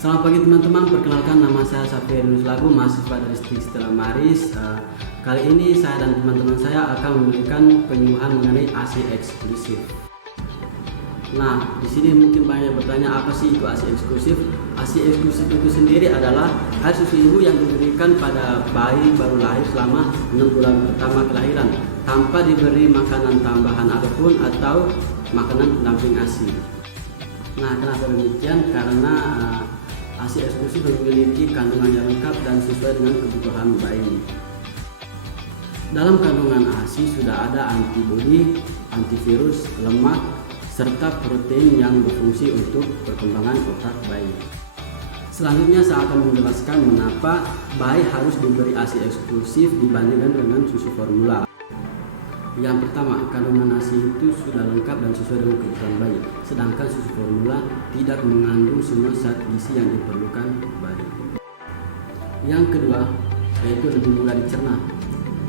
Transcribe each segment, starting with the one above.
Selamat pagi teman-teman, perkenalkan nama saya Safirnus Lagu, mahasiswa dari Stella Maris. Kali ini saya dan teman-teman saya akan memberikan penyuluhan mengenai ASI eksklusif. Nah, di sini mungkin banyak bertanya, apa sih itu ASI eksklusif? ASI eksklusif itu sendiri adalah air susu ibu yang diberikan pada bayi baru lahir selama 6 bulan pertama kelahiran tanpa diberi makanan tambahan apapun atau makanan pendamping ASI. Nah, kenapa demikian? Karena ASI eksklusif memiliki kandungan yang lengkap dan sesuai dengan kebutuhan bayi. Dalam kandungan ASI sudah ada antibodi, antivirus, lemak, serta protein yang berfungsi untuk perkembangan otak bayi. Selanjutnya saya akan menjelaskan mengapa bayi harus diberi ASI eksklusif dibandingkan dengan susu formula. Yang pertama, kandungan ASI itu sudah lengkap dan sesuai dengan kebutuhan bayi, sedangkan susu formula tidak mengandung semua zat gizi yang diperlukan bayi. Yang kedua, yaitu lebih mudah dicerna,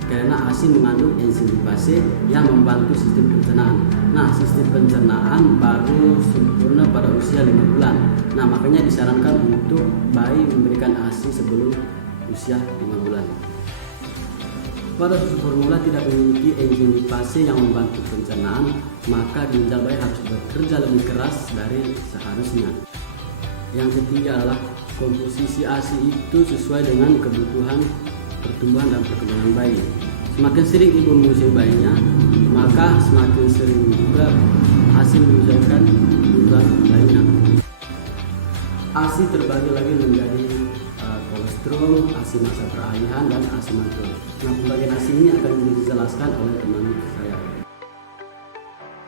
karena ASI mengandung enzim lipase yang membantu sistem pencernaan. Nah, sistem pencernaan baru sempurna pada usia 5 bulan. Nah, makanya disarankan untuk bayi memberikan ASI sebelum usia 5 bulan. Pada susu formula tidak memiliki enzim lipase yang membantu pencernaan, maka ginjal bayi harus bekerja lebih keras dari seharusnya. Yang ketiga adalah komposisi ASI itu sesuai dengan kebutuhan pertumbuhan dan perkembangan bayi. Semakin sering ibu menyusui bayinya, maka semakin sering juga hasil menyesuaikan kebutuhan bayinya. ASI terbagi lagi menjadi kolostrum, ASI masa peralihan, dan ASI mantul. Nah, pembagian ASI ini akan dijelaskan oleh teman saya.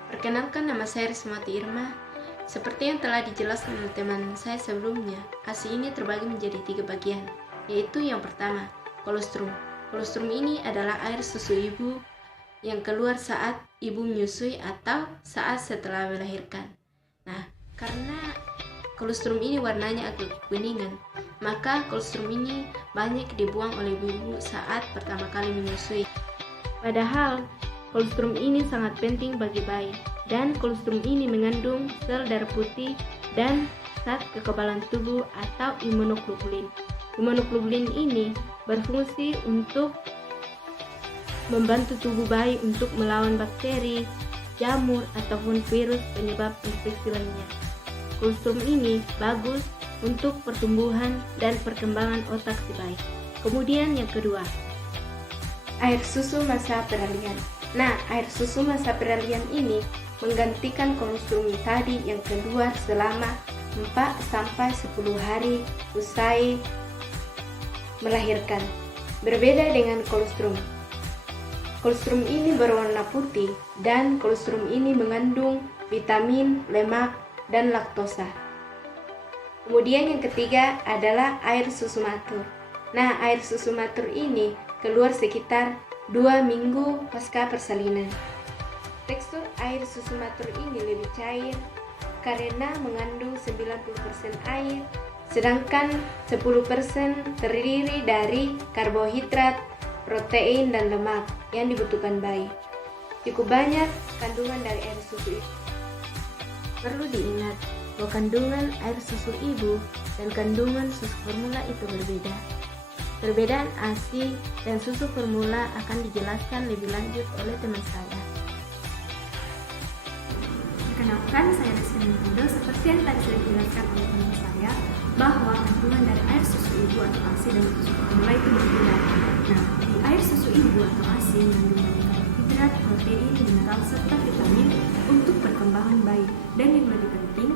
Perkenalkan, nama saya Rismati Irma. Seperti yang telah dijelaskan oleh teman saya sebelumnya, ASI ini terbagi menjadi 3 bagian, yaitu yang pertama, kolostrum. Kolostrum ini adalah air susu ibu yang keluar saat ibu menyusui atau saat setelah melahirkan. Nah, karena kolostrum ini warnanya agak kuningan, maka kolostrum ini banyak dibuang oleh ibu saat pertama kali menyusui. Padahal kolostrum ini sangat penting bagi bayi, dan kolostrum ini mengandung sel darah putih dan zat kekebalan tubuh atau imunoglobulin. Imunoglobulin ini berfungsi untuk membantu tubuh bayi untuk melawan bakteri, jamur, ataupun virus penyebab infeksi lainnya. Kolostrum ini bagus untuk pertumbuhan dan perkembangan otak si bayi. Kemudian yang kedua, air susu masa peralihan. Nah, air susu masa peralihan ini menggantikan kolostrum tadi yang keluar selama 4-10 hari usai melahirkan. Berbeda dengan kolostrum. Kolostrum ini berwarna putih dan kolostrum ini mengandung vitamin, lemak, dan laktosa. Kemudian yang ketiga adalah air susu matur. Nah, air susu matur ini keluar sekitar 2 minggu pasca persalinan. Tekstur air susu matur ini lebih cair karena mengandung 90% air, sedangkan 10% terdiri dari karbohidrat, protein, dan lemak yang dibutuhkan bayi. Cukup banyak kandungan dari air susu itu. Perlu diingat bahwa kandungan air susu ibu dan kandungan susu formula itu berbeda. Perbedaan ASI dan susu formula akan dijelaskan lebih lanjut oleh teman saya. Perkenalkan, saya Rizky Nurul. Seperti yang tadi sudah dijelaskan oleh teman saya, bahwa kandungan dari air susu ibu atau ASI dan susu formula itu berbeda. Nah, di air susu ibu atau ASI mengandung banyak karbohidrat, protein, mineral, serta vitamin untuk perkembangan bayi. Dan yang lebih penting,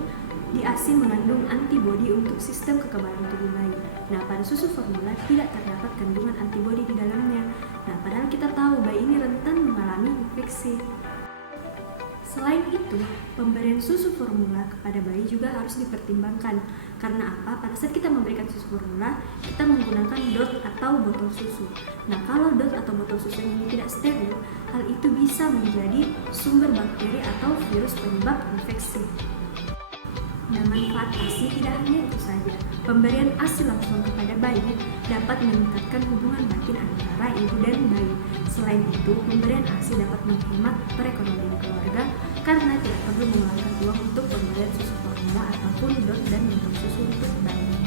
di ASI mengandung antibodi untuk sistem kekebalan tubuh bayi. Nah, pada susu formula tidak terdapat kandungan antibodi di dalamnya. Nah, padahal kita tahu bayi ini rentan mengalami infeksi. Selain itu, pemberian susu formula kepada bayi juga harus dipertimbangkan. Karena apa? Pada saat kita memberikan susu formula, kita menggunakan dot atau botol susu. Nah, kalau dot atau botol susu ini tidak steril, hal itu bisa menjadi sumber bakteri atau virus penyebab infeksi. Nah, manfaat ASI tidak hanya itu saja. Pemberian ASI langsung kepada bayi dapat meningkatkan hubungan batin antara ibu dan bayi. Selain itu, pemberian ASI dapat menghemat perekonomian keluarga karena tidak perlu mengeluarkan uang untuk pemberian susu formula ataupun dot dan botol susu untuk bayi.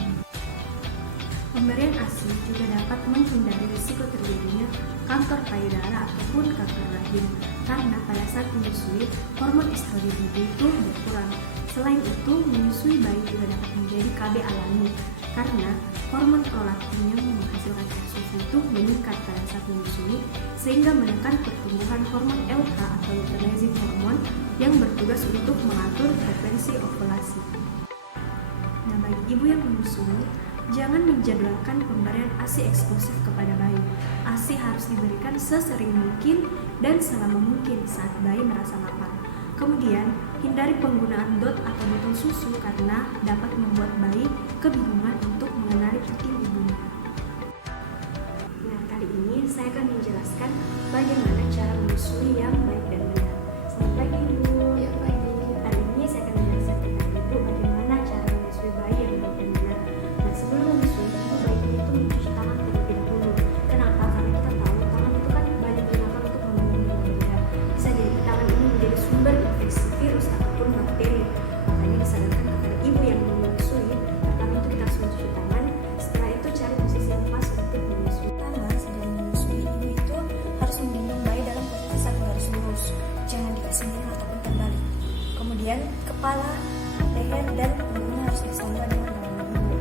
kanker payudara ataupun kanker rahim. Karena pada saat menyusui, hormon estrogen itu berkurang. Selain itu, menyusui bayi juga dapat menjadi KB alami karena hormon prolaktin yang menghasilkan air susu itu meningkat pada saat menyusui, sehingga menekan pertumbuhan hormon LH atau luteinizing hormone yang bertugas untuk mengatur frekuensi ovulasi. Nah, bagi ibu yang menyusui, jangan menjadwalkan pemberian ASI eksklusif kepada bayi. ASI harus diberikan sesering mungkin dan selama mungkin saat bayi merasa lapar. Kemudian, hindari penggunaan DOT atau botol susu karena dapat membuat bayi kebingungan untuk mengenali puting ibunya. Nah, kali ini saya akan menjelaskan bagaimana cara menyusui yang baik dan benar. Selamat pagi, Ibu. Ya, pagi. Hari ini saya akan menjelaskan kepada Ibu bagaimana cara menyusui bayi yang baik dan benar. Nah, sebelum menyusui, Ibu baiknya itu mencuci tangan terlebih dahulu. Kenapa? Karena kita tahu tangan itu kan banyak digunakan untuk membunuh benda. Bisa jadi tangan ini menjadi sumber infeksi virus ataupun bakteri. Makanya disarankan kepada ibu yang menyusui, pertama itu kita harus mencuci tangan. Setelah itu cari posisi yang pas untuk menyusui. Pertama, sebelum menyusui, ibu itu harus menggendong bayi dalam posisi satu garis lurus, jangan dikasih miring ataupun terbalik. Kemudian kepala, leher dan punggungnya harus bersama dengan dalam ibu.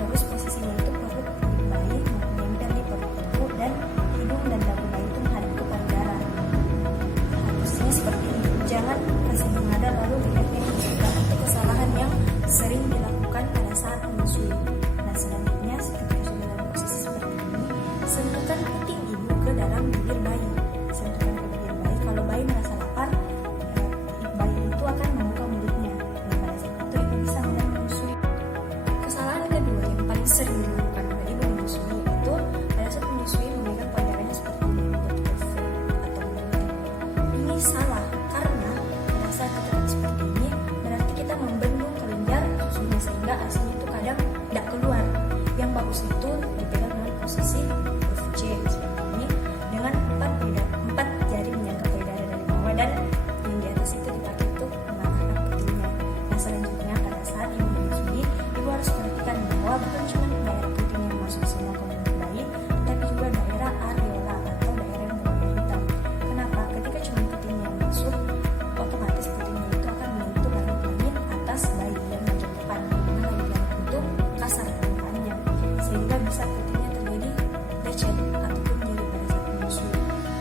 Terus posisinya itu perut bayi menempel di perut ibu dan hidung dan dagu bayi itu menghadap ke payudara. Harusnya seperti ini. Jangan kasih menghadap lalu lehernya dibuka. Itu kesalahan yang sering dilakukan pada saat menyusui. Nah, selanjutnya ketika sudah dalam posisi seperti ini, sentuhkan puting ibu ke dalam bibir bayi. Sentuhkan ke bibir bayi. Kalau bayi merasa lapar, bayi itu akan membuka mulutnya. Nah, pada saat itu ibu bisa mulai menyusui. Kesalahan kedua yang paling sering dilakukan oleh ibu menyusui itu pada saat menyusui memegang payudaranya seperti ini, membuat atau membentuk. Ini salah karena pada saat kita seperti ini berarti kita membendung kelenjar susunya sehingga asinya itu kadang tidak keluar. Yang bagus itu dipegang dengan posisi huruf C seperti ini dengan 4 jari menyangga payudara dari bawah dan yang di atas itu dipakai untuk mengarahkan putingnya. Nah, selanjutnya pada saat ibu menyusui, ibu harus perhatikan bahwa bukan cuma daerah puting yang masuk semua ke mulut bayi, tapi juga daerah areola atau daerah yang berwarna hitam. Kenapa? Ketika cuma putingnya yang masuk, otomatis putingnya itu akan menyentuh langit-langit atas bayi dan bagian depan, dengan langit-langit itu kasar dan panjang, sehingga bisa putingnya terjadi lecet ataupun nyeri pada saat menyusui.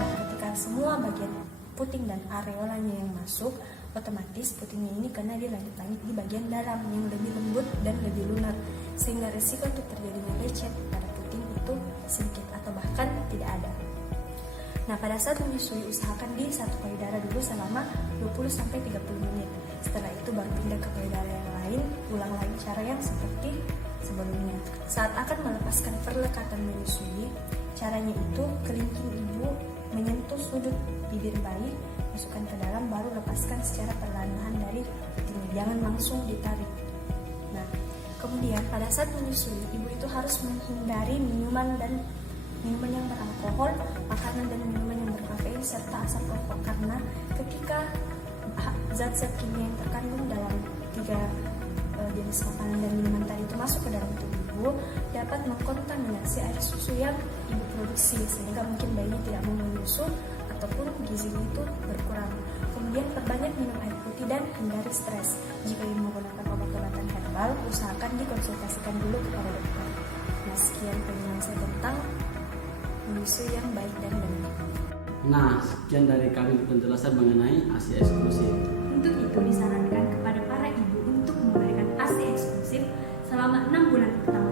Nah, ketika semua bagian puting dan areolanya yang masuk, otomatis putingnya ini kena di langit-langit di bagian dalam yang lebih lembut dan lebih lunak, sehingga resiko untuk terjadinya lecet pada puting itu sedikit atau bahkan tidak ada. Nah, pada saat menyusui usahakan di satu payudara dulu selama 20-30 menit. Setelah itu baru pindah ke payudara yang lain, ulang lagi cara yang seperti sebelumnya. Saat akan melepaskan perlekatan menyusui, caranya itu kelingking ibu menyentuh sudut bibir bayi, masukkan ke dalam, baru lepaskan secara perlahan-lahan dari putingnya, jangan langsung ditarik. Nah, kemudian pada saat menyusui, ibu itu harus menghindari minuman yang beralkohol, makanan dan minuman yang berkafein serta asap rokok, karena ketika zat-zat kimia yang terkandung dalam 3 jenis makanan dan minuman tadi itu masuk ke dalam tubuh ibu, dapat mengkontaminasi air susu yang ibu produksi, sehingga mungkin bayinya tidak mau menyusu ataupun gizinya itu berkurang. Kemudian perbanyak minum air putih dan hindari stres. Jika ingin menggunakan obat-obatan herbal, usahakan dikonsultasikan dulu kepada dokter. Nah, sekian penjelasan saya tentang menyusui yang baik dan benar. Nah, sekian dari kami penjelasan mengenai ASI eksklusif. Untuk itu disarankan kepada para ibu untuk memberikan ASI eksklusif selama 6 bulan pertama